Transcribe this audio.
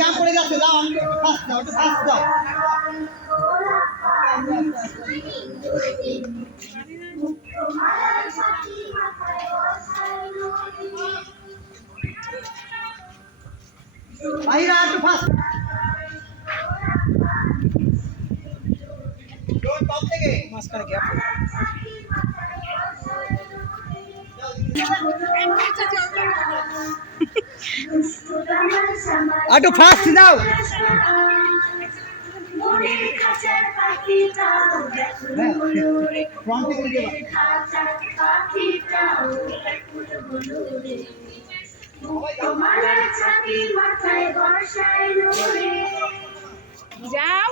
জাম পড়ে যাচ্ছে, যাও আমি একটু ফাস্ট দাও, একটু ফাস্ট দাও। ভাইরা একটু ফাস্ট। টপ থেকে মাঝখানে গ্যাপ। একটু ফাস্ট দাও। যাও